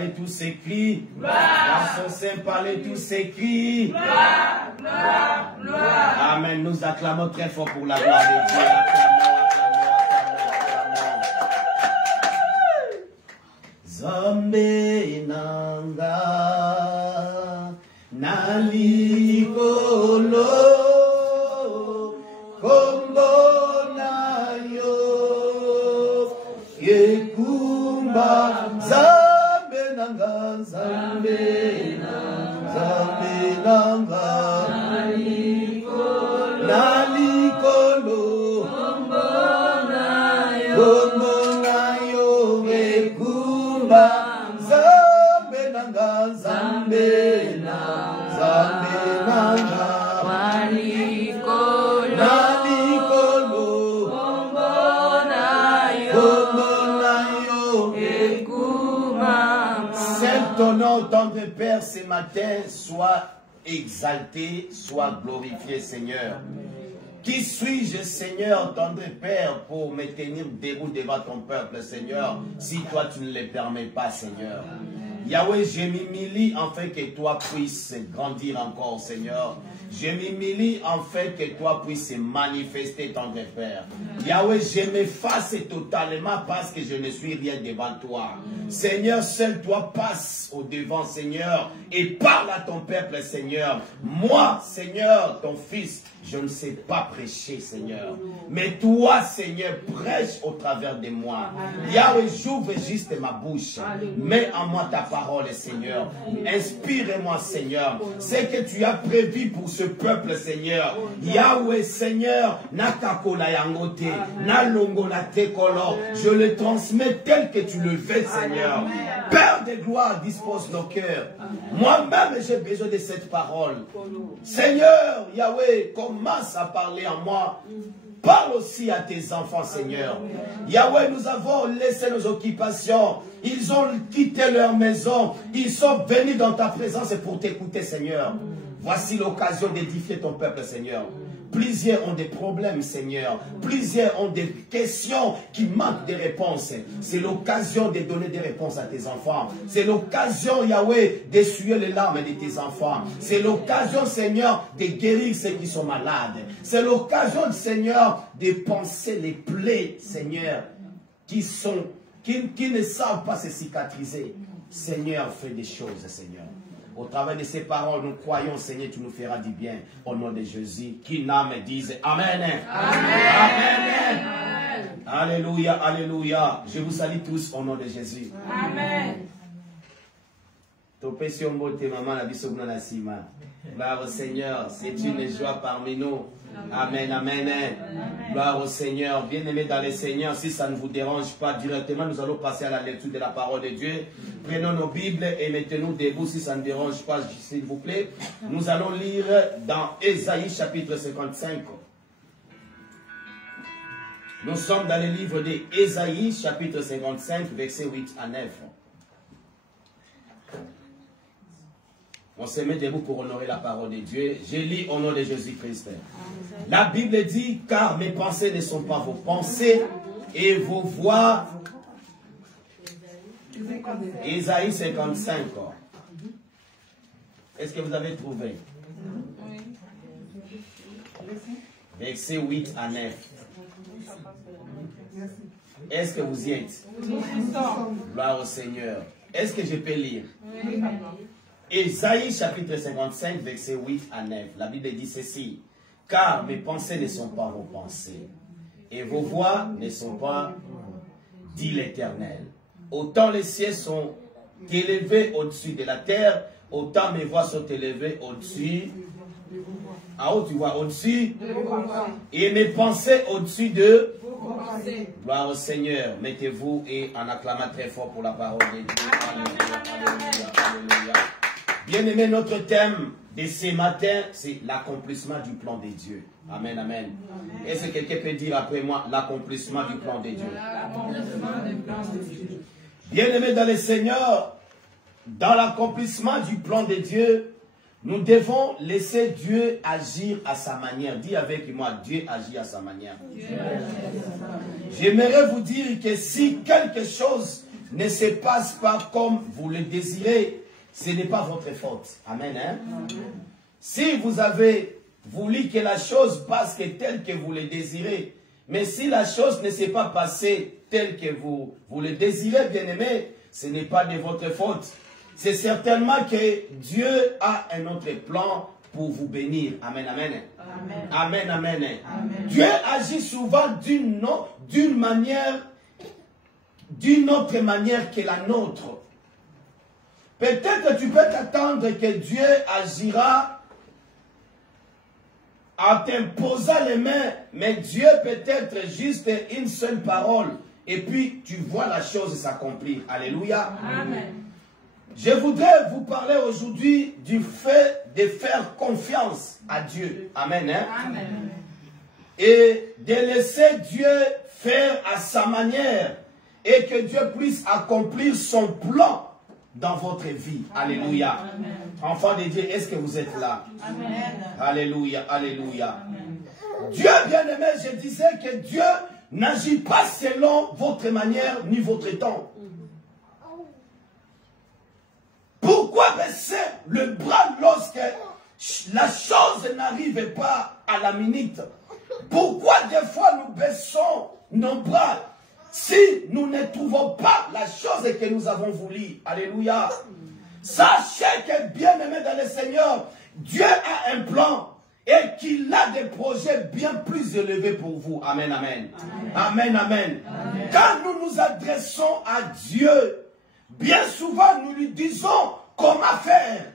Parlez tous ces cris. Dans son sein, parlez tous ces cris. Gloire, gloire, gloire. Amen. Nous acclamons très fort pour la gloire de Dieu. Acclamons, acclamons, acclamons, acclamons. Zambe nanga nalikolo kombo na yo yekumba zambe nanga zambe nanga nalikolo kombo na yo yekumba zambe nanga zambe nanga nalikolo kombo na yo yekumba. Saint ton nom, tendre Père, ce matin, soit exalté, soit glorifié, Seigneur. Qui suis-je, Seigneur, tendre Père, pour me tenir debout devant ton peuple, Seigneur, si toi tu ne le permets pas, Seigneur. Yahweh, je m'humilie afin que toi puisses grandir encore, Seigneur. Je m'humilie afin que toi puisses manifester ton Père. Yahweh, je m'efface totalement parce que je ne suis rien devant toi. Seigneur, seul toi passe au devant, Seigneur, et parle à ton peuple, Seigneur. Moi, Seigneur, ton fils, je ne sais pas prêcher, Seigneur. Mais toi, Seigneur, prêche au travers de moi. Yahweh, j'ouvre juste ma bouche. Mets en moi ta parole, Seigneur. Inspire-moi, Seigneur. C'est que tu as prévu pour ce peuple, Seigneur. Yahweh, Seigneur, nakakola yangote, nalongo na tekolo. Je le transmets tel que tu le veux, Seigneur. Père de gloire, dispose nos cœurs. Moi-même, j'ai besoin de cette parole. Seigneur, Yahweh, commence à parler en moi. Parle aussi à tes enfants, Seigneur. Yahweh, nous avons laissé nos occupations. Ils ont quitté leur maison. Ils sont venus dans ta présence pour t'écouter, Seigneur. Voici l'occasion d'édifier ton peuple, Seigneur. Plusieurs ont des problèmes, Seigneur. Plusieurs ont des questions qui manquent de réponses. C'est l'occasion de donner des réponses à tes enfants. C'est l'occasion, Yahweh, d'essuyer les larmes de tes enfants. C'est l'occasion, Seigneur, de guérir ceux qui sont malades. C'est l'occasion, Seigneur, de penser les plaies, Seigneur, qui ne savent pas se cicatriser. Seigneur, fais des choses, Seigneur. Au travers de ces paroles, nous croyons, Seigneur, tu nous feras du bien. Au nom de Jésus, qui n'âme dise Amen. Amen. Amen. Alléluia, alléluia. Je vous salue tous au nom de Jésus. Amen. Gloire au Seigneur, c'est une joie parmi nous. Amen, amen. Gloire au Seigneur. Bien-aimés dans le Seigneur, si ça ne vous dérange pas directement, nous allons passer à la lecture de la parole de Dieu. Prenons nos Bibles et mettez-nous debout si ça ne dérange pas, s'il vous plaît. Nous allons lire dans Ésaïe chapitre 55. Nous sommes dans le livre d'Ésaïe chapitre 55, versets 8 à 9. On se met debout pour honorer la parole de Dieu. Je lis au nom de Jésus-Christ. La Bible dit, car mes pensées ne sont pas vos pensées et vos voix. Ésaïe 55. Est-ce que vous avez trouvé? Versets 8 à 9. Est-ce que vous y êtes? Gloire au Seigneur. Est-ce que je peux lire? Ésaïe chapitre 55, versets 8 à 9. La Bible dit ceci. Car mes pensées ne sont pas vos pensées, et vos voix ne sont pas, dit l'Éternel. Autant les cieux sont élevés au-dessus de la terre, autant mes voix sont élevées au-dessus. En haut, tu vois, au-dessus. Et mes pensées au-dessus de. Gloire au Seigneur. Mettez-vous et en acclamant très fort pour la parole de Dieu. Alléluia, alléluia, alléluia. Bien-aimé, notre thème de ce matin, c'est l'accomplissement du plan de Dieu. Amen, amen. Est-ce que quelqu'un peut dire après moi l'accomplissement du plan de Dieu? Bien-aimé dans le Seigneur, dans l'accomplissement du plan de Dieu, nous devons laisser Dieu agir à sa manière. Dis avec moi, Dieu agit à sa manière. J'aimerais vous dire que si quelque chose ne se passe pas comme vous le désirez, ce n'est pas votre faute. Amen. Hein? Si vous avez voulu que la chose passe telle que vous le désirez, mais si la chose ne s'est pas passée telle que vous le désirez, bien-aimé, ce n'est pas de votre faute. C'est certainement que Dieu a un autre plan pour vous bénir. Amen, amen. Amen, amen. Amen. Amen. Dieu agit souvent d'une autre manière que la nôtre. Peut-être que tu peux t'attendre que Dieu agira en t'imposant les mains, mais Dieu peut être juste une seule parole, et puis tu vois la chose s'accomplir. Alléluia. Amen. Je voudrais vous parler aujourd'hui du fait de faire confiance à Dieu. Amen. Hein? Amen. Et de laisser Dieu faire à sa manière, et que Dieu puisse accomplir son plan dans votre vie. Amen. Alléluia. Amen. Enfants de Dieu, est-ce que vous êtes là? Amen. Alléluia, alléluia. Amen. Dieu bien-aimé, je disais que Dieu n'agit pas selon votre manière ni votre temps. Pourquoi baisser le bras lorsque la chose n'arrive pas à la minute? Pourquoi des fois nous baissons nos bras si nous ne trouvons pas la chose que nous avons voulu? Alléluia. Sachez que, bien-aimé dans le Seigneur, Dieu a un plan et qu'il a des projets bien plus élevés pour vous. Amen, amen. Amen, amen. Amen. Amen. Quand nous nous adressons à Dieu, bien souvent nous lui disons comment faire.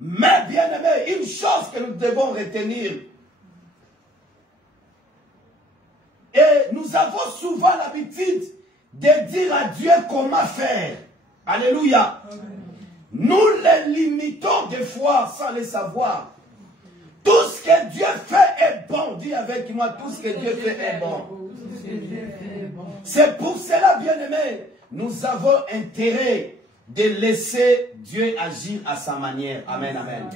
Mais, bien-aimé, une chose que nous devons retenir, et nous avons souvent l'habitude de dire à Dieu comment faire. Alléluia. Amen. Nous les limitons des fois sans le savoir. Tout ce que Dieu fait est bon. Dis avec moi, tout ce que Dieu fait est bon. C'est pour cela, bien-aimé, nous avons intérêt de laisser Dieu agir à sa manière. Amen, amen.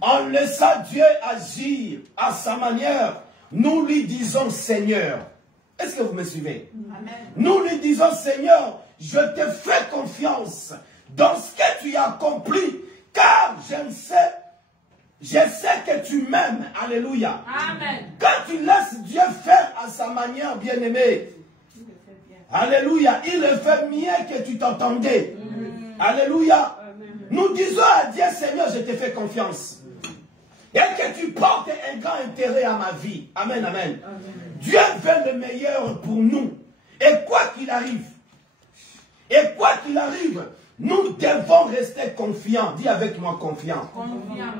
En laissant Dieu agir à sa manière, nous lui disons Seigneur. Est-ce que vous me suivez? Amen. Nous lui disons Seigneur, je te fais confiance dans ce que tu as accompli, car je sais que tu m'aimes. Alléluia. Amen. Quand tu laisses Dieu faire à sa manière, bien-aimé, alléluia, il le fait mieux que tu t'entendais. Alléluia. Amen. Nous disons à Dieu, Seigneur, je te fais confiance. Et que tu portes un grand intérêt à ma vie. Amen, amen. Amen. Dieu veut le meilleur pour nous. Et quoi qu'il arrive, nous devons rester confiants. Dis avec moi confiants. Confiant.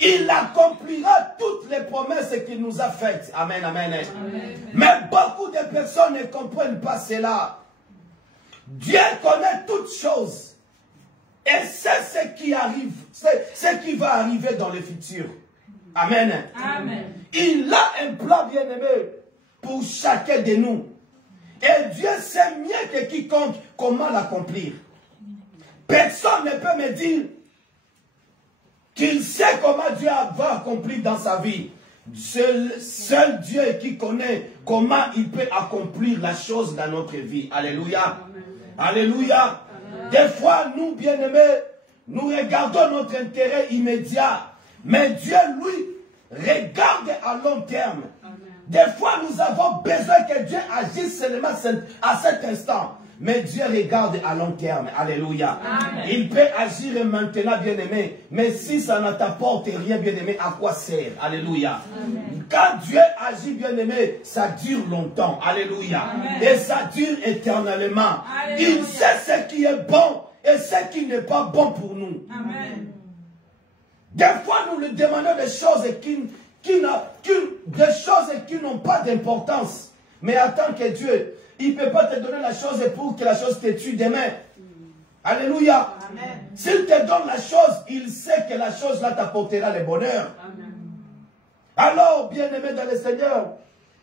Il accomplira toutes les promesses qu'il nous a faites. Amen, amen. Amen. Mais beaucoup de personnes ne comprennent pas cela. Dieu connaît toutes choses. Et c'est ce qui arrive. C'est ce qui va arriver dans le futur. Amen. Amen. Il a un plan bien-aimé pour chacun de nous. Et Dieu sait mieux que quiconque comment l'accomplir. Personne ne peut me dire qu'il sait comment Dieu va accomplir dans sa vie. Seul Dieu qui connaît comment il peut accomplir la chose dans notre vie. Alléluia. Amen. Alléluia. Amen. Des fois, nous, bien-aimés, nous regardons notre intérêt immédiat. Mais Dieu, lui, regarde à long terme. Amen. Des fois, nous avons besoin que Dieu agisse seulement à cet instant. Mais Dieu regarde à long terme. Alléluia. Amen. Il peut agir maintenant, bien-aimé. Mais si ça ne t'apporte rien, bien-aimé, à quoi sert? Alléluia. Amen. Quand Dieu agit, bien-aimé, ça dure longtemps. Alléluia. Amen. Et ça dure éternellement. Alléluia. Il sait ce qui est bon et ce qui n'est pas bon pour nous. Amen. Des fois, nous lui demandons des choses qui n'ont pas d'importance. Mais attends que Dieu... Il ne peut pas te donner la chose pour que la chose te tue demain. Alléluia. S'il te donne la chose, il sait que la chose là t'apportera le bonheur. Amen. Alors, bien-aimé dans le Seigneur,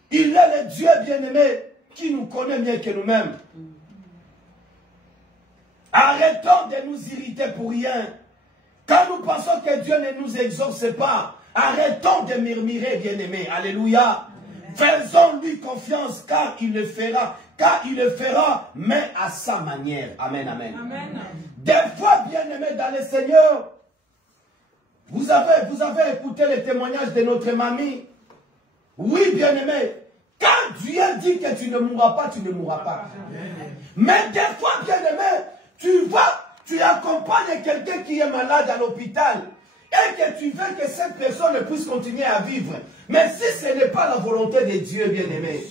il est le Dieu bien-aimé qui nous connaît mieux que nous-mêmes. Arrêtons de nous irriter pour rien. Quand nous pensons que Dieu ne nous exauce pas, arrêtons de murmurer, bien-aimé. Alléluia. Faisons-lui confiance car il le fera. cas, il le fera, mais à sa manière. Amen, amen. Amen. Des fois, bien-aimés dans le Seigneur, vous avez écouté les témoignages de notre mamie. Oui, bien-aimé, quand Dieu dit que tu ne mourras pas, tu ne mourras pas. Mais des fois, bien-aimé, tu accompagnes quelqu'un qui est malade à l'hôpital et que tu veux que cette personne puisse continuer à vivre. Mais si ce n'est pas la volonté de Dieu, bien-aimé,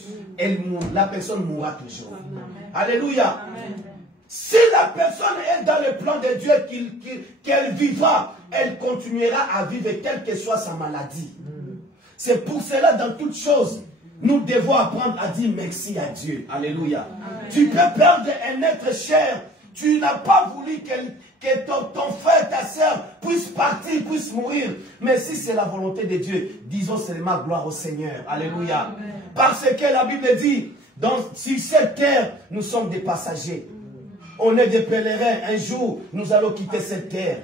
la personne mourra toujours. Alléluia. Si la personne est dans le plan de Dieu, qu'elle vivra, elle continuera à vivre quelle que soit sa maladie. C'est pour cela, dans toutes choses, nous devons apprendre à dire merci à Dieu. Alléluia. Amen. Tu peux perdre un être cher. Tu n'as pas voulu que ton frère, ta soeur puisse partir, puisse mourir. Mais si c'est la volonté de Dieu, disons seulement gloire au Seigneur. Alléluia. Amen. Parce que la Bible dit, sur cette terre, nous sommes des passagers. On est des pèlerins. Un jour, nous allons quitter cette terre.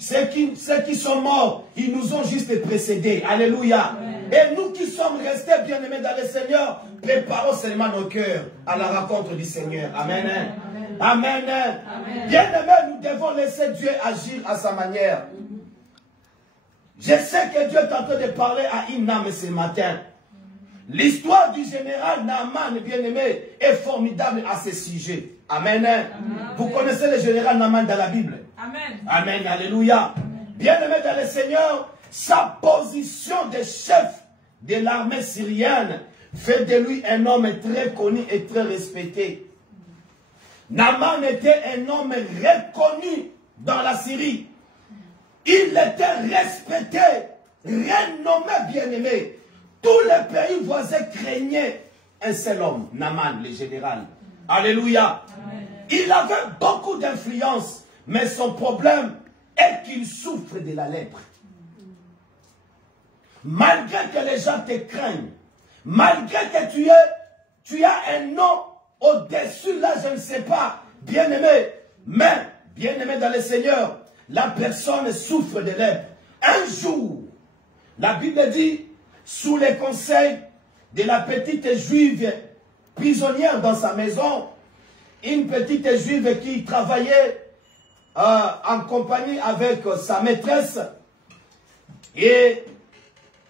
Ceux qui sont morts, ils nous ont juste précédés. Alléluia. Amen. Et nous qui sommes restés bien-aimés dans le Seigneur, préparons seulement nos cœurs à la rencontre du Seigneur. Amen. Amen. Amen. Amen. Bien-aimés, nous devons laisser Dieu agir à sa manière. Je sais que Dieu est en train de parler à une âme ce matin. L'histoire du général Naaman, bien-aimé, est formidable à ce sujet. Amen. Amen. Vous connaissez le général Naaman dans la Bible? Amen. Amen. Alléluia. Bien-aimé dans le Seigneur, sa position de chef de l'armée syrienne fait de lui un homme très connu et très respecté. Naaman était un homme reconnu dans la Syrie. Il était respecté, renommé, bien-aimé. Tous les pays voisins craignaient un seul homme, Naaman, le général. Alléluia. Amen. Il avait beaucoup d'influence, mais son problème est qu'il souffre de la lèpre. Malgré que les gens te craignent, malgré que tu as un nom au-dessus, là, je ne sais pas, bien-aimé, mais, bien-aimé dans le Seigneur, la personne souffre de lèpre. Un jour, la Bible dit, sous les conseils de la petite juive prisonnière dans sa maison, une petite juive qui travaillait en compagnie avec sa maîtresse, et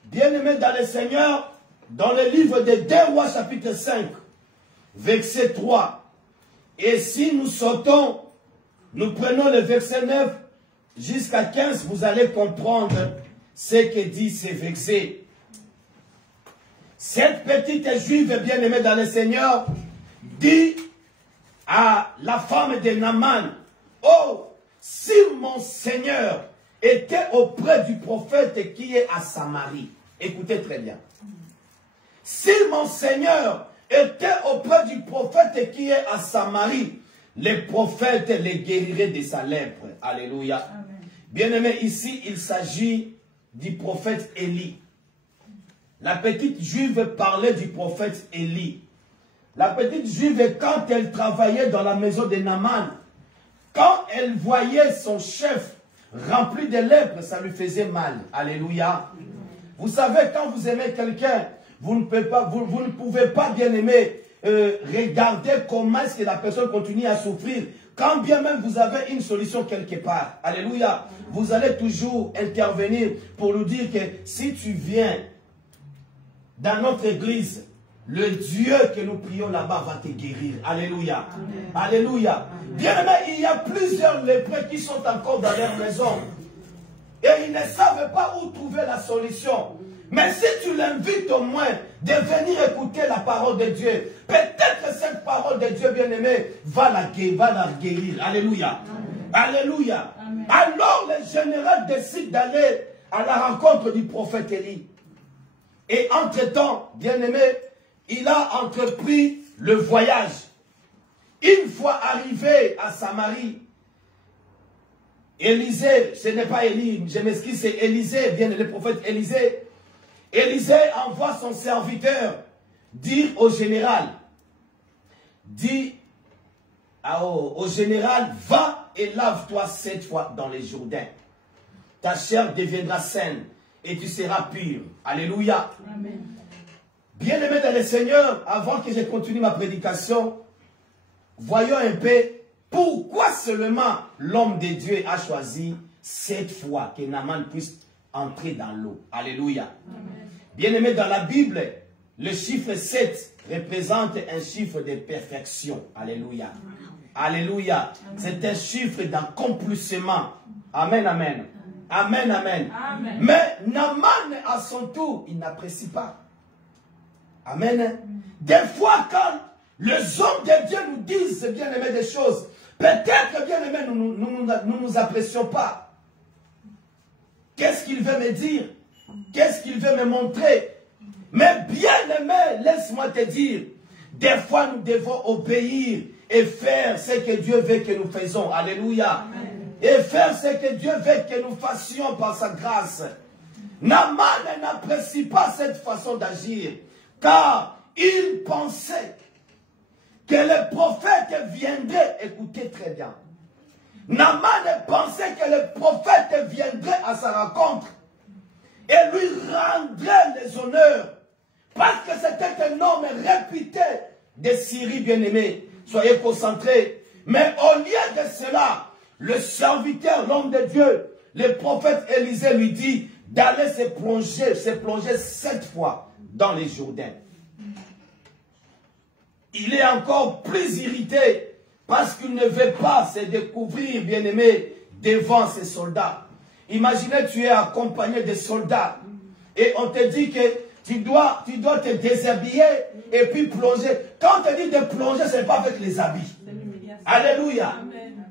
bien-aimé dans le Seigneur, dans le livre de 2 Rois chapitre 5, verset 3, et si nous sautons, nous prenons le verset 9 jusqu'à 15, vous allez comprendre ce que dit ce verset. Cette petite juive bien-aimée dans le Seigneur dit à la femme de Naaman, oh, si mon Seigneur était auprès du prophète qui est à Samarie. Écoutez très bien. Si mon Seigneur était auprès du prophète qui est à Samarie, les prophètes les guériraient de sa lèpre. Alléluia. Bien-aimé, ici, il s'agit du prophète Élie. La petite juive parlait du prophète Élie. La petite juive, quand elle travaillait dans la maison de Naaman, quand elle voyait son chef rempli de lèpre, ça lui faisait mal. Alléluia. Vous savez, quand vous aimez quelqu'un, vous ne pouvez pas, bien aimer, regarder comment est-ce que la personne continue à souffrir. Quand bien même vous avez une solution quelque part. Alléluia. Vous allez toujours intervenir pour nous dire que si tu viens dans notre église, le Dieu que nous prions là-bas va te guérir. Alléluia. Amen. Alléluia. Bien aimé, il y a plusieurs lépreux qui sont encore dans leur maison. Et ils ne savent pas où trouver la solution. Mais si tu l'invites au moins de venir écouter la parole de Dieu, peut-être que cette parole de Dieu bien-aimé va la guérir. Alléluia. Amen. Alléluia. Amen. Alors le général décide d'aller à la rencontre du prophète Élie. Et entre-temps, bien-aimé, il a entrepris le voyage. Une fois arrivé à Samarie, Élisée, ce n'est pas Élie, je m'excuse, c'est Élisée, bien le prophète Élisée. Élisée envoie son serviteur dire au général, au général, va et lave-toi 7 fois dans les Jourdains. Ta chair deviendra saine et tu seras pur. Alléluia. Amen. Bien-aimés dans le Seigneur, avant que je continue ma prédication, voyons un peu pourquoi seulement l'homme de Dieu a choisi cette fois que Naaman puisse entrer dans l'eau. Alléluia. Bien-aimés dans la Bible, le chiffre 7 représente un chiffre de perfection. Alléluia. Alléluia. C'est un chiffre d'accomplissement. Amen, amen. Amen, amen. Amen. Mais Naaman, à son tour, il n'apprécie pas. Amen. Des fois, quand les hommes de Dieu nous disent, bien aimé, des choses, peut-être, bien aimé, nous ne nous apprécions pas. Qu'est-ce qu'il veut me dire? Qu'est-ce qu'il veut me montrer? Mais bien aimé, laisse-moi te dire, des fois nous devons obéir et faire ce que Dieu veut que nous faisons. Alléluia. Amen. Et faire ce que Dieu veut que nous fassions par sa grâce. Naaman n'apprécie pas cette façon d'agir, car il pensait que le prophète viendrait, écoutez très bien, Naaman pensait que le prophète viendrait à sa rencontre et lui rendrait les honneurs, parce que c'était un homme réputé de Syrie, bien-aimé. Soyez concentrés. Mais au lieu de cela, le serviteur, l'homme de Dieu, le prophète Élisée lui dit d'aller se plonger 7 fois dans les Jourdains. Il est encore plus irrité parce qu'il ne veut pas se découvrir, bien-aimé, devant ses soldats. Imaginez, tu es accompagné de soldats et on te dit que tu dois te déshabiller et puis plonger. Quand on te dit de plonger, ce n'est pas avec les habits. Alléluia.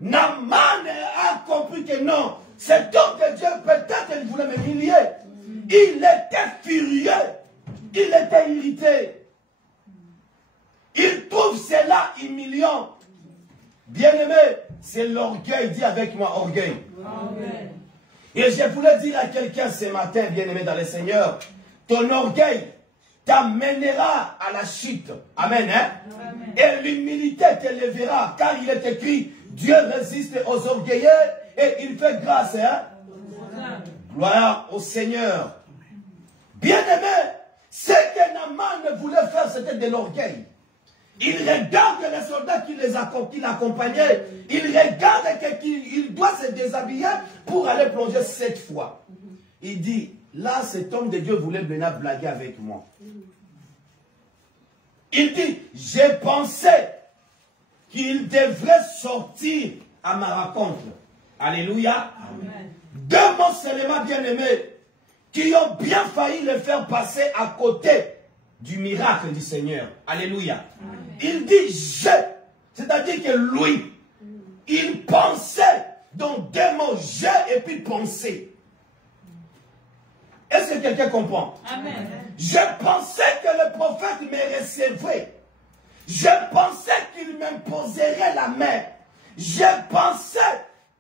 Naaman a compris que non, cet homme de Dieu, peut-être il voulait m'humilier. Il était furieux. Il était irrité. Il trouve cela humiliant. Bien-aimé, c'est l'orgueil. Dis avec moi, orgueil. Amen. Et je voulais dire à quelqu'un ce matin, bien-aimé dans le Seigneur, ton orgueil t'amènera à la chute. Amen. Hein? Amen. Et l'humilité t'élèvera, car il est écrit, Dieu résiste aux orgueilleux et il fait grâce. Hein? Gloire au Seigneur. Bien-aimé, ce que Naaman voulait faire, c'était de l'orgueil. Il regarde les soldats qui l'accompagnaient. Il regarde qu'il doit se déshabiller pour aller plonger 7 fois. Il dit, là, cet homme de Dieu voulait venir blaguer avec moi. Il dit, j'ai pensé qu'il devrait sortir à ma rencontre. Alléluia. Amen. 2 mots seulement, bien-aimés, qui ont bien failli le faire passer à côté du miracle du Seigneur. Alléluia. Amen. Il dit je, c'est-à-dire que lui, il pensait, donc 2 mots, je et puis penser. Est-ce que quelqu'un comprend? Amen. Je pensais que le prophète me recevrait. Je pensais qu'il m'imposerait la main. Je pensais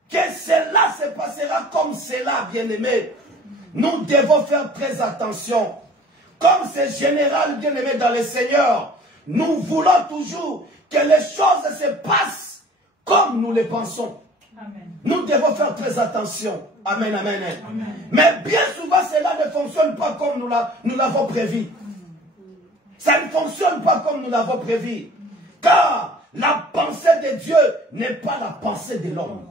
que cela se passera comme cela, bien-aimé. Nous devons faire très attention. Comme c'est général, bien-aimé dans le Seigneur, nous voulons toujours que les choses se passent comme nous les pensons. Amen. Nous devons faire très attention. Amen, amen, amen. Mais bien souvent, cela ne fonctionne pas comme nous l'avons prévu. Ça ne fonctionne pas comme nous l'avons prévu. Car la pensée de Dieu n'est pas la pensée de l'homme.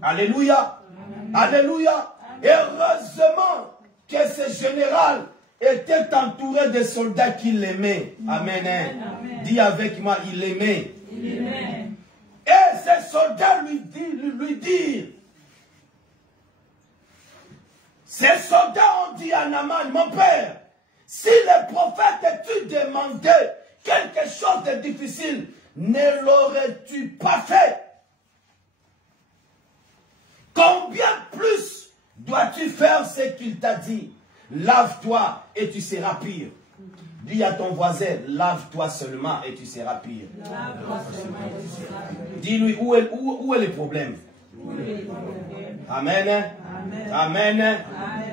Alléluia. Amen. Alléluia. Et heureusement que ce général était entouré de soldats qui l'aimaient. Amen. Amen. Dis avec moi, il l'aimait. Et ces soldats lui disent, ces soldats ont dit à Naaman, mon père, si le prophète tu demandais quelque chose de difficile, ne l'aurais-tu pas fait? Combien plus dois-tu faire ce qu'il t'a dit? Lave-toi et tu seras pire. Dis à ton voisin, lave-toi seulement et tu seras pire. Dis-lui, où est le problème? Amen. Amen. Amen.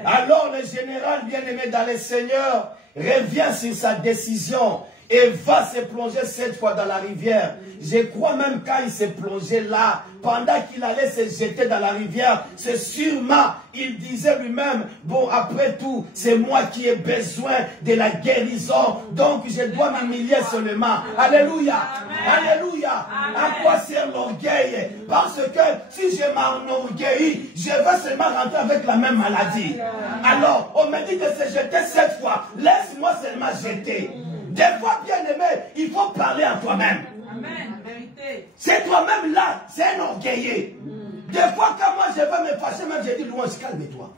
Alors le général bien-aimé dans le Seigneur revient sur sa décision. Eva s'est plongé 7 fois dans la rivière. Je crois même quand il s'est plongé là, pendant qu'il allait se jeter dans la rivière, c'est sûrement, il disait lui-même, bon, après tout, c'est moi qui ai besoin de la guérison, donc je dois m'humilier seulement. Alléluia. Amen. Alléluia. Amen. À quoi sert l'orgueil? Parce que si je m'enorgueillis, je vais seulement rentrer avec la même maladie. Alors, on me dit de se jeter 7 fois. Laisse-moi seulement jeter. Des fois, bien aimé, il faut parler à toi-même. Amen. Vérité. C'est toi-même là, c'est un orgueillé. Des fois, quand moi je vais me fâcher, même je dis louange, calme-toi.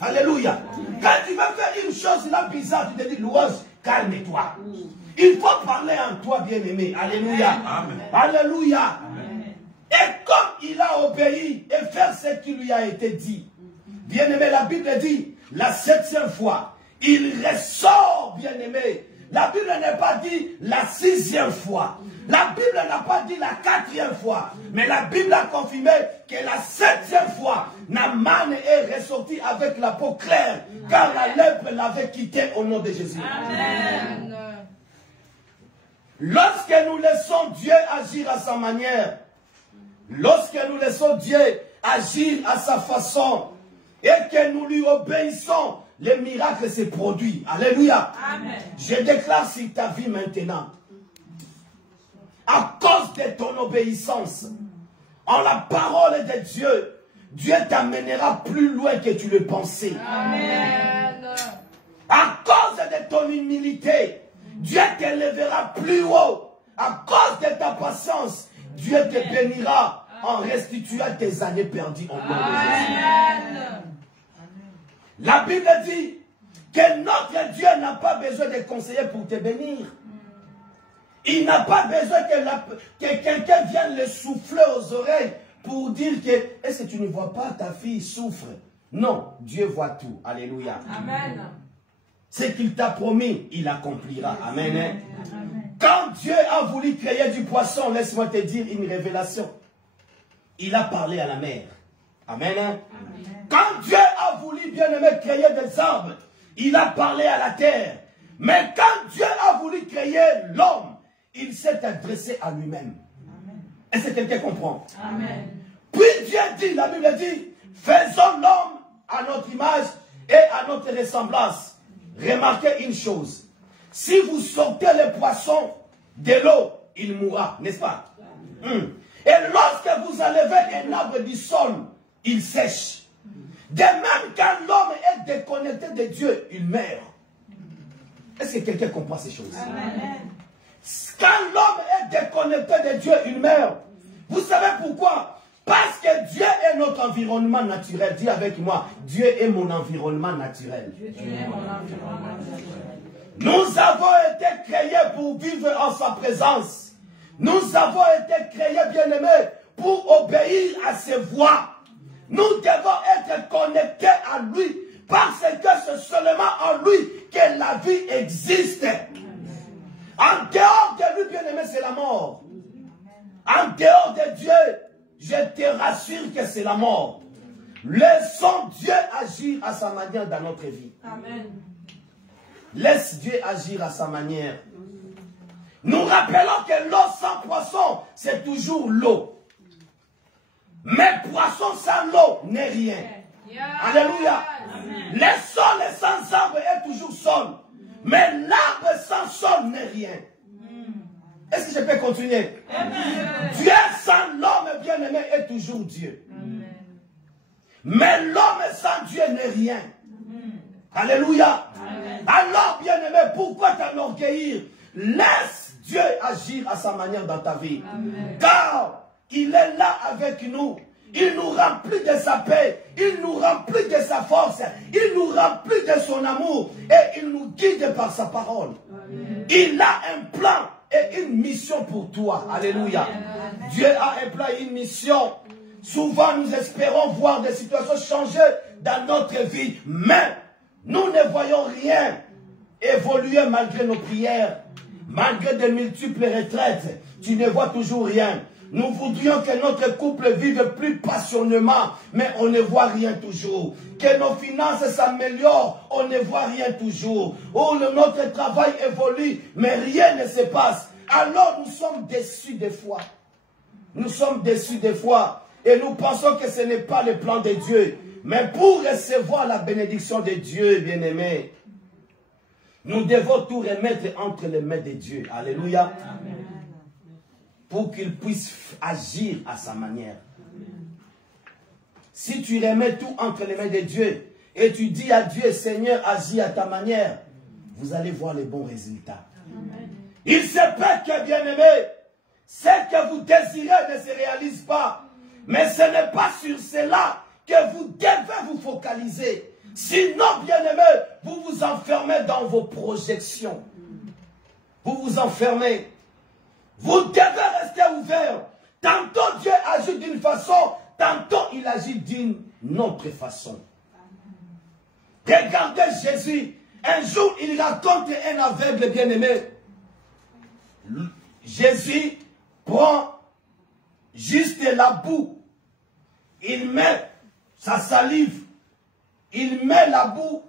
Alléluia. Quand tu vas faire une chose là bizarre, tu te dis louange, calme-toi. Il faut parler en toi, bien-aimé. Alléluia. Amen. Alléluia. Amen. Et comme il a obéi et fait ce qui lui a été dit, bien-aimé, la Bible dit, la 7e fois, il ressort, bien-aimé. La Bible n'a pas dit la 6e fois. La Bible n'a pas dit la 4e fois. Mais la Bible a confirmé que la 7e fois, Naaman est ressorti avec la peau claire. Car la lèpre l'avait quitté au nom de Jésus. Amen. Lorsque nous laissons Dieu agir à sa manière, lorsque nous laissons Dieu agir à sa façon, et que nous lui obéissons, les miracles se produisent. Alléluia. Amen. Je déclare sur ta vie maintenant, à cause de ton obéissance, en la parole de Dieu, Dieu t'amènera plus loin que tu le pensais. Amen. À cause de ton humilité, Dieu t'élèvera plus haut. À cause de ta patience, Dieu te bénira en restituant tes années perdues en nom de Jésus. Amen. La Bible dit que notre Dieu n'a pas besoin de conseillers pour te bénir. Il n'a pas besoin que quelqu'un vienne le souffler aux oreilles pour dire que est-ce que tu ne vois pas ta fille souffre? Non, Dieu voit tout. Alléluia. Amen. Ce qu'il t'a promis, il accomplira. Amen. Amen. Quand Dieu a voulu créer du poisson, laisse-moi te dire une révélation. Il a parlé à la mer. Amen. Amen. Quand Dieu a voulu, bien-aimé, créer des arbres, il a parlé à la terre. Mais quand Dieu a voulu créer l'homme, il s'est adressé à lui-même. Est-ce que quelqu'un comprend? Amen. Puis Dieu dit, la Bible dit, faisons l'homme à notre image et à notre ressemblance. Remarquez une chose. Si vous sortez le poisson de l'eau, il mourra, n'est-ce pas? Et lorsque vous enlevez un arbre du sol, il sèche. De même, quand l'homme est déconnecté de Dieu, il meurt. Est-ce que quelqu'un comprend ces choses? Amen. Quand l'homme est déconnecté de Dieu, il meurt. Vous savez pourquoi? Parce que Dieu est notre environnement naturel. Dis avec moi, Dieu est mon environnement naturel. Dieu est mon environnement naturel. Nous avons été créés pour vivre en sa présence. Nous avons été créés, bien-aimés, pour obéir à ses voies. Nous devons être connectés à lui, parce que c'est seulement en lui que la vie existe. En dehors de lui, bien-aimé, c'est la mort. En dehors de Dieu, je te rassure que c'est la mort. Laissons Dieu agir à sa manière dans notre vie. Amen. Laisse Dieu agir à sa manière. Nous rappelons que l'eau sans poisson, c'est toujours l'eau. Mais poisson sans l'eau n'est rien. Alléluia. Le sol sans arbre est toujours sol. Mais l'arbre sans sol n'est rien. Est-ce que je peux continuer? Dieu sans l'homme bien-aimé est toujours Dieu. Mais l'homme sans Dieu n'est rien. Alléluia. Alors bien-aimé, pourquoi t'enorgueillir? Laisse Dieu agir à sa manière dans ta vie. Car il est là avec nous. Il nous remplit de sa paix. Il nous remplit de sa force. Il nous remplit de son amour. Et il nous guide par sa parole. Amen. Il a un plan et une mission pour toi. Alléluia. Amen. Dieu a un plan et une mission. Souvent nous espérons voir des situations changer dans notre vie. Mais nous ne voyons rien évoluer malgré nos prières. Malgré de multiples retraites. Tu ne vois toujours rien. Nous voudrions que notre couple vive plus passionnément, mais on ne voit rien toujours. Que nos finances s'améliorent, on ne voit rien toujours. Oh, notre travail évolue, mais rien ne se passe. Alors nous sommes déçus des fois. Nous sommes déçus des fois. Et nous pensons que ce n'est pas le plan de Dieu. Mais pour recevoir la bénédiction de Dieu, bien-aimés, nous devons tout remettre entre les mains de Dieu. Alléluia. Amen. Pour qu'il puisse agir à sa manière. Si tu remets tout entre les mains de Dieu et tu dis à Dieu, Seigneur, agis à ta manière, vous allez voir les bons résultats. Amen. Il se peut que, bien-aimés, ce que vous désirez ne se réalise pas. Mais ce n'est pas sur cela que vous devez vous focaliser. Sinon, bien-aimés, vous vous enfermez dans vos projections. Vous vous enfermez. Vous devez rester ouvert. Tantôt Dieu agit d'une façon, tantôt il agit d'une autre façon. Regardez Jésus. Un jour, il raconte un aveugle bien-aimé. Jésus prend juste la boue. Il met sa salive. Il met la boue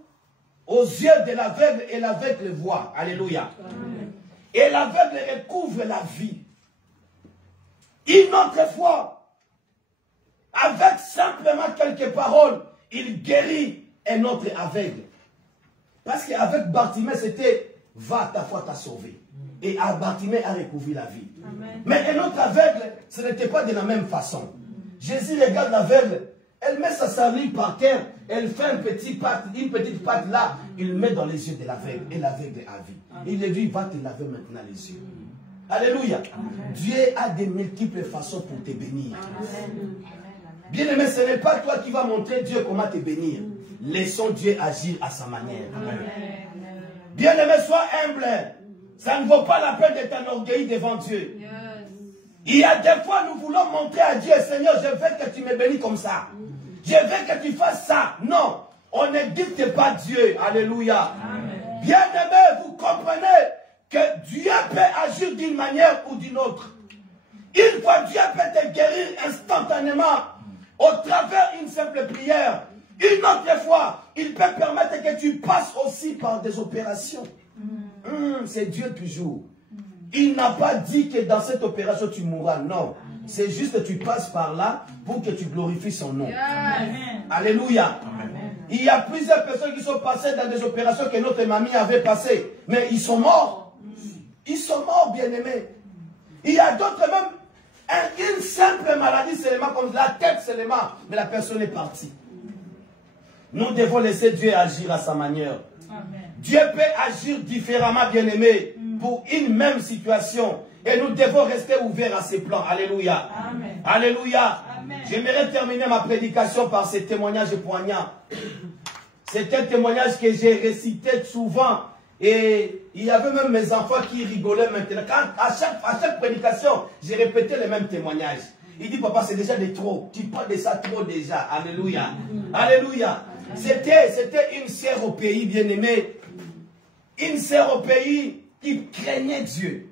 aux yeux de l'aveugle et l'aveugle voit. Alléluia. Amen. Et l'aveugle recouvre la vie. Une autre fois, avec simplement quelques paroles, il guérit un autre aveugle. Parce qu'avec Bartimée, c'était « Va, ta foi t'a sauvé ». Et Bartimée a recouvré la vie. Amen. Mais un autre aveugle, ce n'était pas de la même façon. Jésus regarde l'aveugle, elle met sa salive par terre, elle fait une petite patte là, il met dans les yeux de l'aveugle, et l'aveugle a vu. Il lui dit, va te laver maintenant les yeux. Alléluia. Amen. Dieu a de multiples façons pour te bénir. Bien-aimé, ce n'est pas toi qui vas montrer Dieu comment te bénir. Laissons Dieu agir à sa manière. Bien-aimé, sois humble. Ça ne vaut pas la peine de t'enorgueillir devant Dieu. Yes. Il y a des fois, nous voulons montrer à Dieu, Seigneur, je veux que tu me bénisses comme ça. Je veux que tu fasses ça. Non, on ne dicte pas Dieu. Alléluia. Bien-aimé, vous comprenez que Dieu peut agir d'une manière ou d'une autre. Une fois, Dieu peut te guérir instantanément au travers d'une simple prière. Une autre fois, il peut permettre que tu passes aussi par des opérations. C'est Dieu toujours. Il n'a pas dit que dans cette opération tu mourras. Non. C'est juste que tu passes par là pour que tu glorifies son nom. Amen. Alléluia. Amen. Il y a plusieurs personnes qui sont passées dans des opérations que notre mamie avait passées. Mais ils sont morts. Ils sont morts, bien-aimés. Il y a d'autres même, une simple maladie seulement, comme la tête seulement, mais la personne est partie. Nous devons laisser Dieu agir à sa manière. Amen. Dieu peut agir différemment, bien-aimé, pour une même situation. Et nous devons rester ouverts à ses plans. Alléluia. Amen. Alléluia. J'aimerais terminer ma prédication par ce témoignage poignant. C'est un témoignage que j'ai récité souvent. Et il y avait même mes enfants qui rigolaient maintenant. À chaque prédication, j'ai répété les mêmes témoignages. Il dit, papa, c'est déjà de trop. Tu parles de ça trop déjà. Alléluia. Alléluia. C'était une sœur au pays, bien-aimée. Une sœur au pays qui craignait Dieu.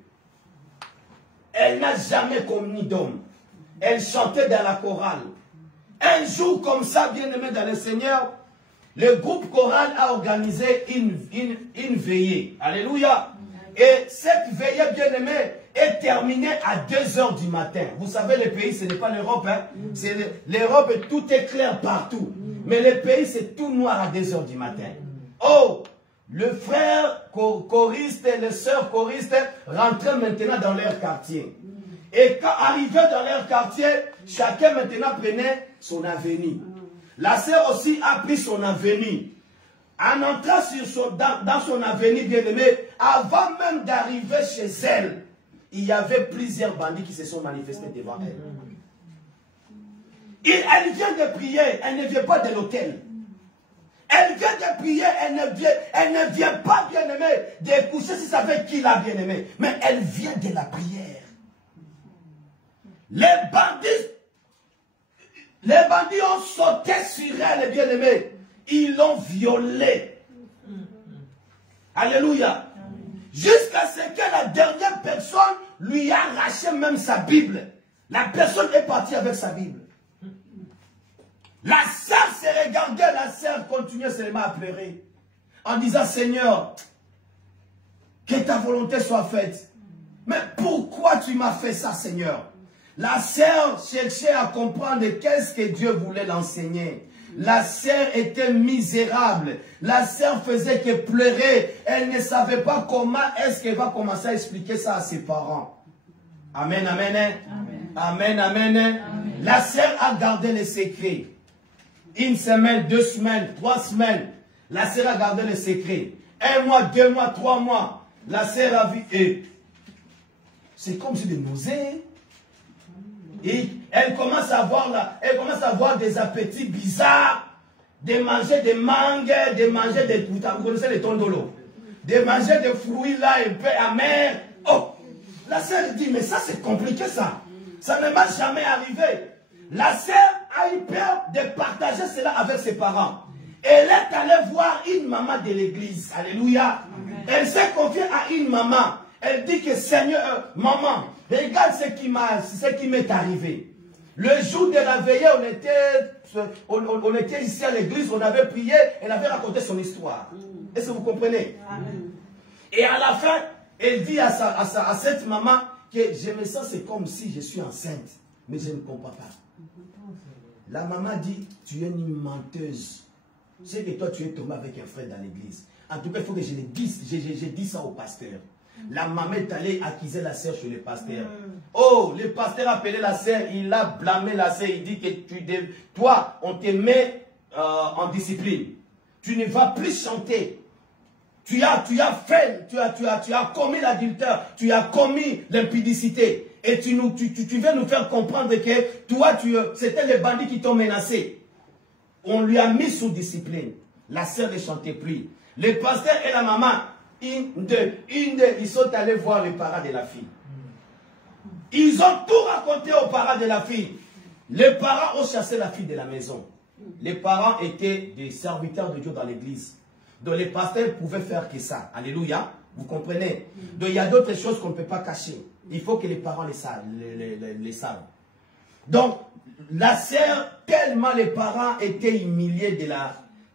Elle n'a jamais commis d'homme. Elle chantait dans la chorale. Un jour comme ça, bien-aimé dans le Seigneur, le groupe choral a organisé une veillée. Alléluia. Et cette veillée, bien-aimé, est terminée à 2 h du matin. Vous savez, le pays, ce n'est pas l'Europe. Hein? L'Europe, tout est clair partout. Mais le pays, c'est tout noir à 2 h du matin. Oh! Le frère choriste et les sœurs choristes rentraient maintenant dans leur quartier. Et quand arrivaient dans leur quartier, chacun maintenant prenait son avenue. La sœur aussi a pris son avenue. En entrant dans son avenue, bien-aimé, avant même d'arriver chez elle, il y avait plusieurs bandits qui se sont manifestés devant elle. Elle vient de prier, elle ne vient pas de l'hôtel. Elle vient de prier, elle ne vient pas, bien-aimé, de coucher si ça fait qui l'a bien-aimé. Mais elle vient de la prière. Les bandits ont sauté sur elle, bien-aimé. Ils l'ont violée. Alléluia. Jusqu'à ce que la dernière personne lui a arraché même sa Bible. La personne est partie avec sa Bible. La sœur s'est regardée, la sœur continuait seulement à pleurer. En disant, Seigneur, que ta volonté soit faite. Mais pourquoi tu m'as fait ça, Seigneur? La sœur cherchait à comprendre qu'est-ce que Dieu voulait l'enseigner. La sœur était misérable. La sœur faisait que pleurer. Elle ne savait pas comment est-ce qu'elle va commencer à expliquer ça à ses parents. Amen, amen. Amen, amen. Amen. La sœur a gardé le secret. Une semaine, 2 semaines, 3 semaines. La sœur a gardé le secret. 1 mois, 2 mois, 3 mois. La sœur a vu. Et c'est comme si des nausées. Et elle commence à avoir des appétits bizarres, de manger des mangues, de manger des... Vous connaissez les tondolo? De manger des fruits là un peu amers. Oh! La sœur dit, mais ça c'est compliqué ça. Ça ne m'a jamais arrivé. La sœur a eu peur de partager cela avec ses parents. Elle est allée voir une maman de l'église. Alléluia. Amen. Elle s'est confiée à une maman. Elle dit que Seigneur, maman, regarde ce qui m'est arrivé. Le jour de la veillée, on était ici à l'église, on avait prié, elle avait raconté son histoire. Est-ce que vous comprenez? Amen. Et à la fin, elle dit à cette maman que je me sens, c'est comme si je suis enceinte, mais je ne comprends pas. La maman dit, tu es une menteuse. C'est que toi, tu es tombé avec un frère dans l'église. En tout cas, il faut que je le dise, j'ai dit ça au pasteur. La maman est allée accuser la sœur chez le pasteur. Oh, le pasteur a appelé la sœur, il a blâmé la sœur, il dit que toi, on te met en discipline. Tu ne vas plus chanter. Tu as commis l'adultère, tu as commis l'impudicité. Et tu viens nous faire comprendre que toi, c'était les bandits qui t'ont menacé. On lui a mis sous discipline. La sœur ne chantait plus. Le pasteur et la maman, ils sont allés voir les parents de la fille. Ils ont tout raconté aux parents de la fille. Les parents ont chassé la fille de la maison. Les parents étaient des serviteurs de Dieu dans l'église. Donc les pasteurs pouvaient faire que ça. Alléluia. Vous comprenez? Donc il y a d'autres choses qu'on ne peut pas cacher. Il faut que les parents les savent. Donc la sœur, tellement les parents étaient humiliés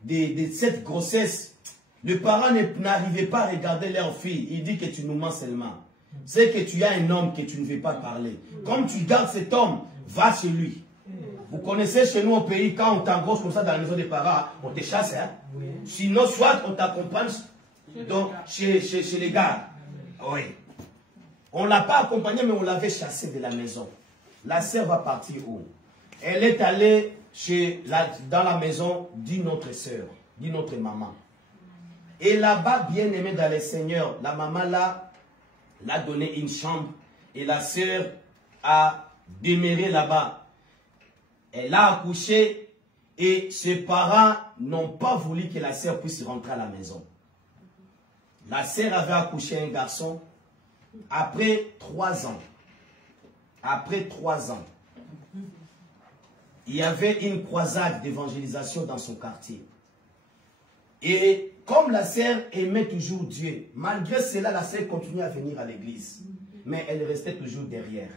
de cette grossesse, les parents n'arrivaient pas à regarder leur fille. Il dit que tu nous mens seulement. C'est que tu as un homme que tu ne veux pas parler. Comme tu gardes cet homme, va chez lui. Vous connaissez chez nous au pays, quand on t'engrosse comme ça dans la maison des parents, on te chasse. Hein? Sinon, soit on t'accompagne chez les gars. Oui. On ne l'a pas accompagné, mais on l'avait chassé de la maison. La sœur va partir où? Elle est allée dans la maison d'une autre sœur, d'une autre maman. Et là-bas, bien aimé dans le Seigneur, la maman là, l'a donné une chambre. Et la sœur a demeuré là-bas. Elle a accouché et ses parents n'ont pas voulu que la sœur puisse rentrer à la maison. La sœur avait accouché un garçon après 3 ans. Après 3 ans, il y avait une croisade d'évangélisation dans son quartier. Et comme la sœur aimait toujours Dieu, malgré cela, la sœur continuait à venir à l'église. Mais elle restait toujours derrière.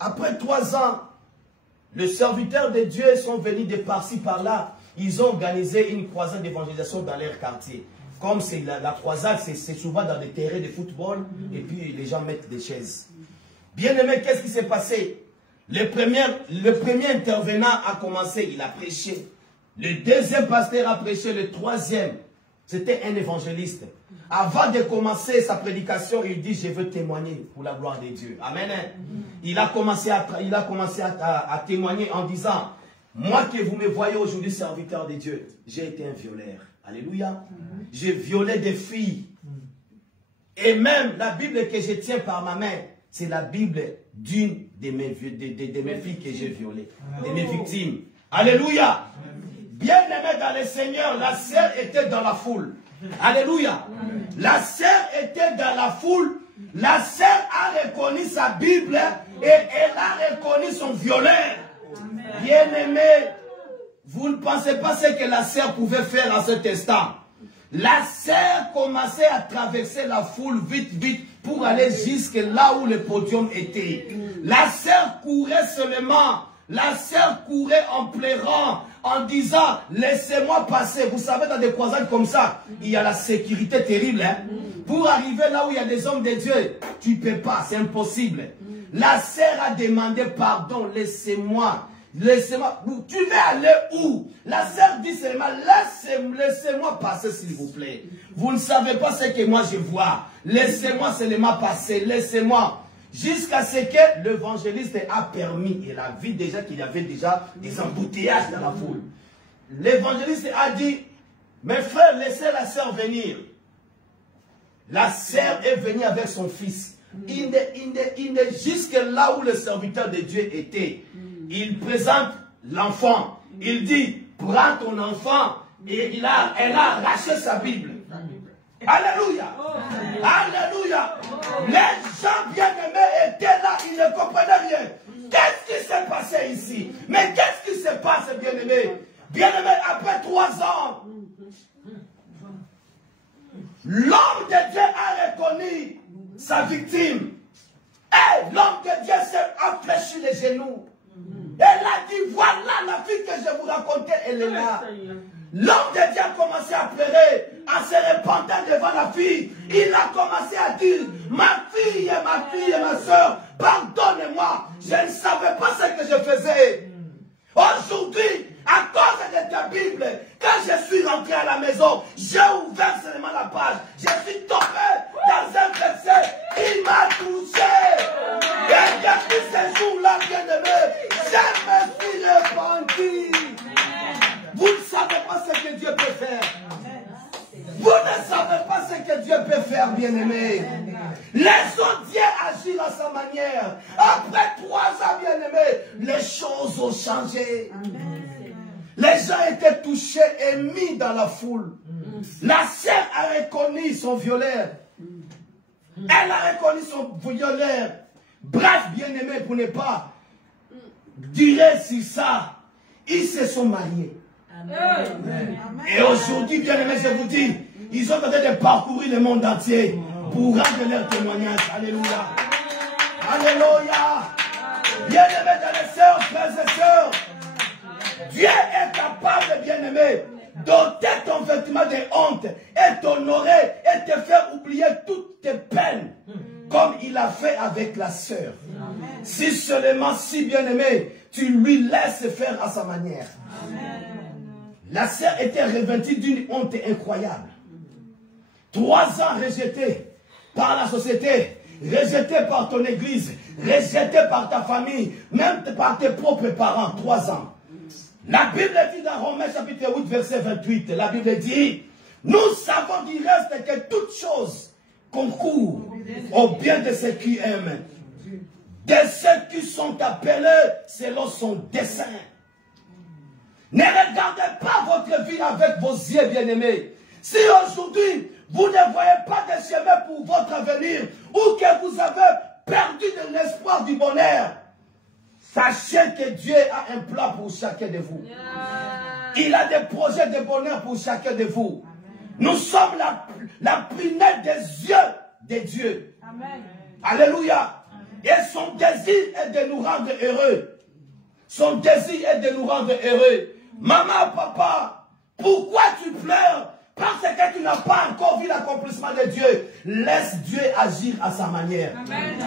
Après 3 ans, les serviteurs de Dieu sont venus de par-ci, par-là. Ils ont organisé une croisade d'évangélisation dans leur quartier. Comme la croisade, c'est souvent dans des terrains de football. Et puis les gens mettent des chaises. Bien aimé, qu'est-ce qui s'est passé? Le premier intervenant a commencé, il a prêché. Le deuxième pasteur a prêché, le troisième, c'était un évangéliste. Avant de commencer sa prédication, il dit, je veux témoigner pour la gloire de Dieu. Amen. Il a commencé à témoigner en disant, moi que vous me voyez aujourd'hui serviteur de Dieu, j'ai été un violeur. Alléluia. J'ai violé des filles. Et même la Bible que je tiens par ma main, c'est la Bible d'une de mes filles que j'ai violées, de mes victimes. Alléluia. Bien aimé dans le Seigneur, la sœur était dans la foule. Alléluia. La sœur était dans la foule. La sœur a reconnu sa Bible et elle a reconnu son violeur. Bien aimé, vous ne pensez pas ce que la sœur pouvait faire à cet instant. La sœur commençait à traverser la foule vite, vite, pour aller jusque là où le podium était. La sœur courait seulement. La sœur courait en pleurant, en disant, laissez-moi passer. Vous savez, dans des croisades comme ça, il y a la sécurité terrible. Hein? Pour arriver là où il y a des hommes de Dieu, tu ne peux pas, c'est impossible. La sœur a demandé pardon, laissez-moi. Laissez-moi. Tu veux aller où? La sœur dit seulement, laissez-moi passer s'il vous plaît. Vous ne savez pas ce que moi je vois. Laissez-moi seulement passer, laissez-moi. Jusqu'à ce que l'évangéliste a permis, il a vu déjà qu'il y avait déjà des embouteillages dans la foule. L'évangéliste a dit, mes frères, laissez la sœur venir. La sœur est venue avec son fils. Il est jusque là où le serviteur de Dieu était. Il présente l'enfant. Il dit, prends ton enfant. Et elle a arraché sa Bible. Alléluia. Alléluia. Les gens bien-aimés étaient là, ils ne comprenaient rien. Qu'est-ce qui s'est passé ici? Mais qu'est-ce qui se passe, bien-aimés? Bien-aimés, après 3 ans, l'homme de Dieu a reconnu sa victime. Et l'homme de Dieu s'est affléchi les genoux. Elle a dit, voilà la fille que je vous racontais, elle est là. L'homme de Dieu a commencé à pleurer, en se répandant devant la fille. Il a commencé à dire, ma fille et ma soeur, pardonnez-moi, je ne savais pas ce que je faisais. Aujourd'hui, à cause de ta Bible, quand je suis rentré à la maison, j'ai ouvert seulement la page. Je suis tombé dans un verset, il m'a touché. Et depuis ce jour-là, bien-aimé, je me suis repenti. Vous ne savez pas ce que Dieu peut faire. Vous ne savez pas ce que Dieu peut faire, bien-aimés. Laissons Dieu agir à sa manière. Après 3 ans, bien-aimés, les choses ont changé. Les gens étaient touchés et mis dans la foule. La sœur a reconnu son violeur. Elle a reconnu son violeur. Bref, bien-aimés, pour ne pas durer sur ça, ils se sont mariés. Amen. Et aujourd'hui, bien-aimés, je vous dis, ils ont tenté de parcourir le monde entier pour rendre leur témoignage. Alléluia. Alléluia. Bien-aimés dans les sœurs, frères et sœurs, Dieu est capable, bien-aimés, d'ôter ton vêtement de honte et t'honorer et te faire oublier toutes tes peines, comme il a fait avec la sœur. Si seulement, si bien-aimé, tu lui laisses faire à sa manière. Amen. La sœur était revêtue d'une honte incroyable. 3 ans rejetée par la société, rejetée par ton église, rejetée par ta famille, même par tes propres parents. 3 ans. La Bible dit dans Romains chapitre 8, verset 28, la Bible dit, nous savons du reste que toute chose concourt au bien de ceux qui aiment, de ceux qui sont appelés selon son dessein. Ne regardez pas votre vie avec vos yeux, bien-aimés. Si aujourd'hui, vous ne voyez pas de chemin pour votre avenir, ou que vous avez perdu de l'espoir du bonheur, sachez que Dieu a un plan pour chacun de vous. Il a des projets de bonheur pour chacun de vous. Nous sommes la prunelle des yeux de Dieu. Amen. Alléluia. Et son désir est de nous rendre heureux. Son désir est de nous rendre heureux. Maman, papa, pourquoi tu pleures? Parce que tu n'as pas encore vu l'accomplissement de Dieu. Laisse Dieu agir à sa manière.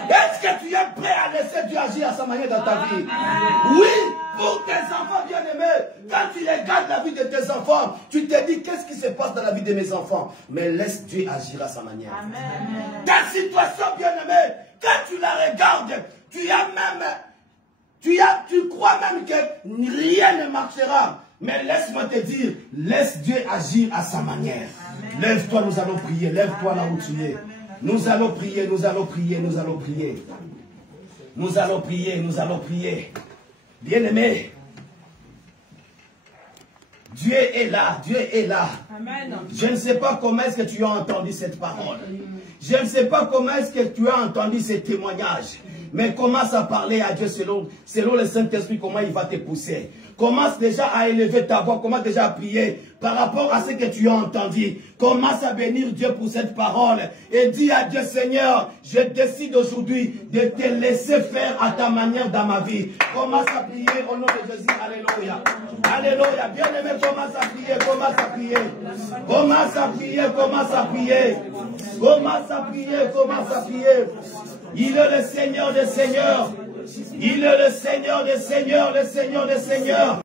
Est-ce que tu es prêt à laisser Dieu agir à sa manière dans ta vie? Oui, pour tes enfants bien-aimés. Quand tu regardes la vie de tes enfants, tu te dis qu'est-ce qui se passe dans la vie de mes enfants? Mais laisse Dieu agir à sa manière. Amen. Ta situation bien-aimée, quand tu la regardes, tu crois même que rien ne marchera. Mais laisse-moi te dire, laisse Dieu agir à sa manière. Lève-toi, nous allons prier. Lève-toi là où tu es. Nous allons prier, nous allons prier, nous allons prier. Nous allons prier, nous allons prier. Bien-aimé, Dieu est là, Dieu est là. Amen. Je ne sais pas comment est-ce que tu as entendu cette parole. Je ne sais pas comment est-ce que tu as entendu ce témoignage. Mais commence à parler à Dieu selon le Saint-Esprit, comment il va te pousser. commence déjà à élever ta voix, commence déjà à prier par rapport à ce que tu as entendu. Commence à bénir Dieu pour cette parole et dis à Dieu, Seigneur, je décide aujourd'hui de te laisser faire à ta manière dans ma vie. Commence à prier au nom de Jésus. Alléluia. Alléluia. Bien-aimé, commence à prier, commence à prier. Commence à prier, commence à prier. Commence à prier, commence à prier. Il est le Seigneur des Seigneurs. Il est le Seigneur des Seigneurs, le Seigneur des Seigneurs.